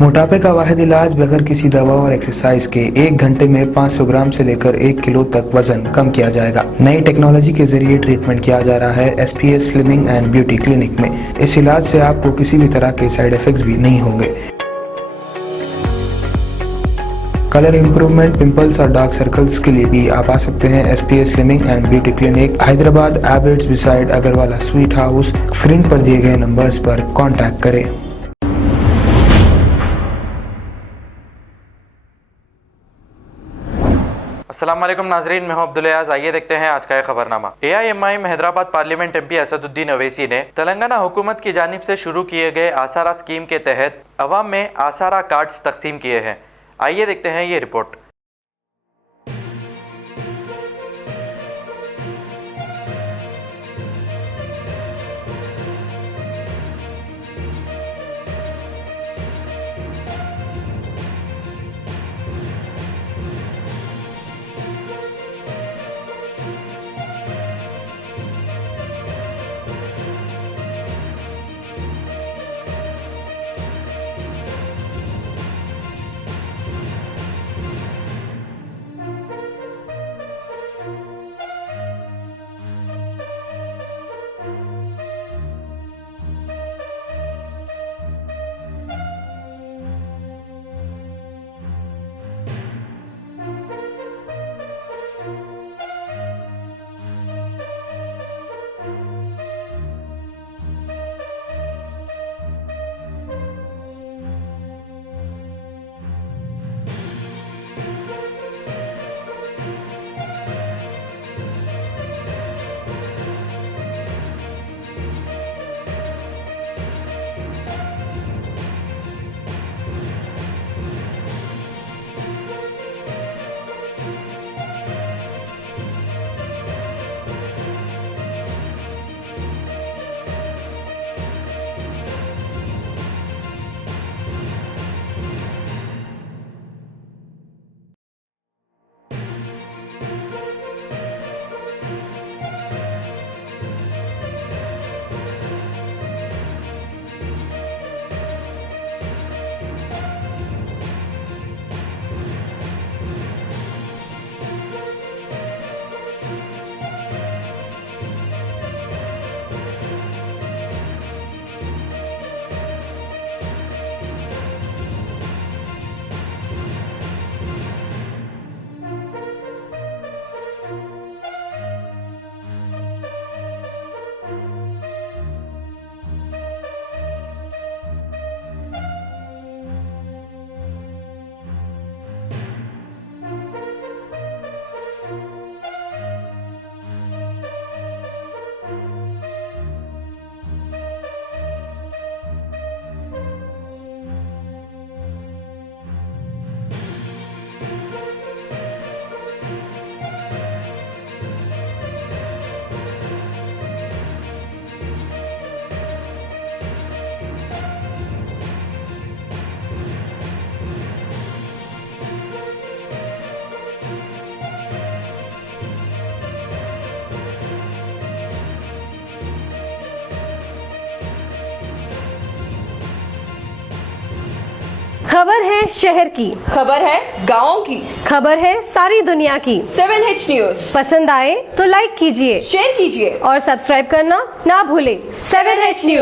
मोटापे का वाहिद इलाज बगैर किसी दवा और एक्सरसाइज के 1 घंटे में 500 ग्राम से लेकर 1 किलो तक वजन कम किया जाएगा। नई टेक्नोलॉजी के जरिए ट्रीटमेंट किया जा रहा है SPS slimming and beauty clinic में। इस इलाज से आपको किसी भी तरह के साइड इफेक्ट्स भी नहीं होंगे। कलर इंप्रूवमेंट, पिंपल्स और डार्क सर्कल्स के लिए भी आप आ सकते हैं SPS slimming and beauty clinic, Hyderabad, एबर्ट्स beside Agarwala sweet house. Screen पर दिए गए नंबर्स पर कॉन्टैक्ट करें। अस्सलाम वालेकुम नाजरीन, मैं हूं अब्दुल अयाज। आइए देखते हैं आज का ये खबरनामा। AIMIM Hyderabad parliament MP Asaduddin Owaisi ने तेलंगाना हुकूमत की जानिब से शुरू किए गए आसारा स्कीम के तहत अवाम में आसारा कार्ड्स तकसीम किए हैं। आइए देखते हैं ये रिपोर्ट। खबर है शहर की, खबर है गाँव की, खबर है सारी दुनिया की। 7H न्यूज पसंद आए तो लाइक कीजिए, शेयर कीजिए और सब्सक्राइब करना ना भूलें। 7H news.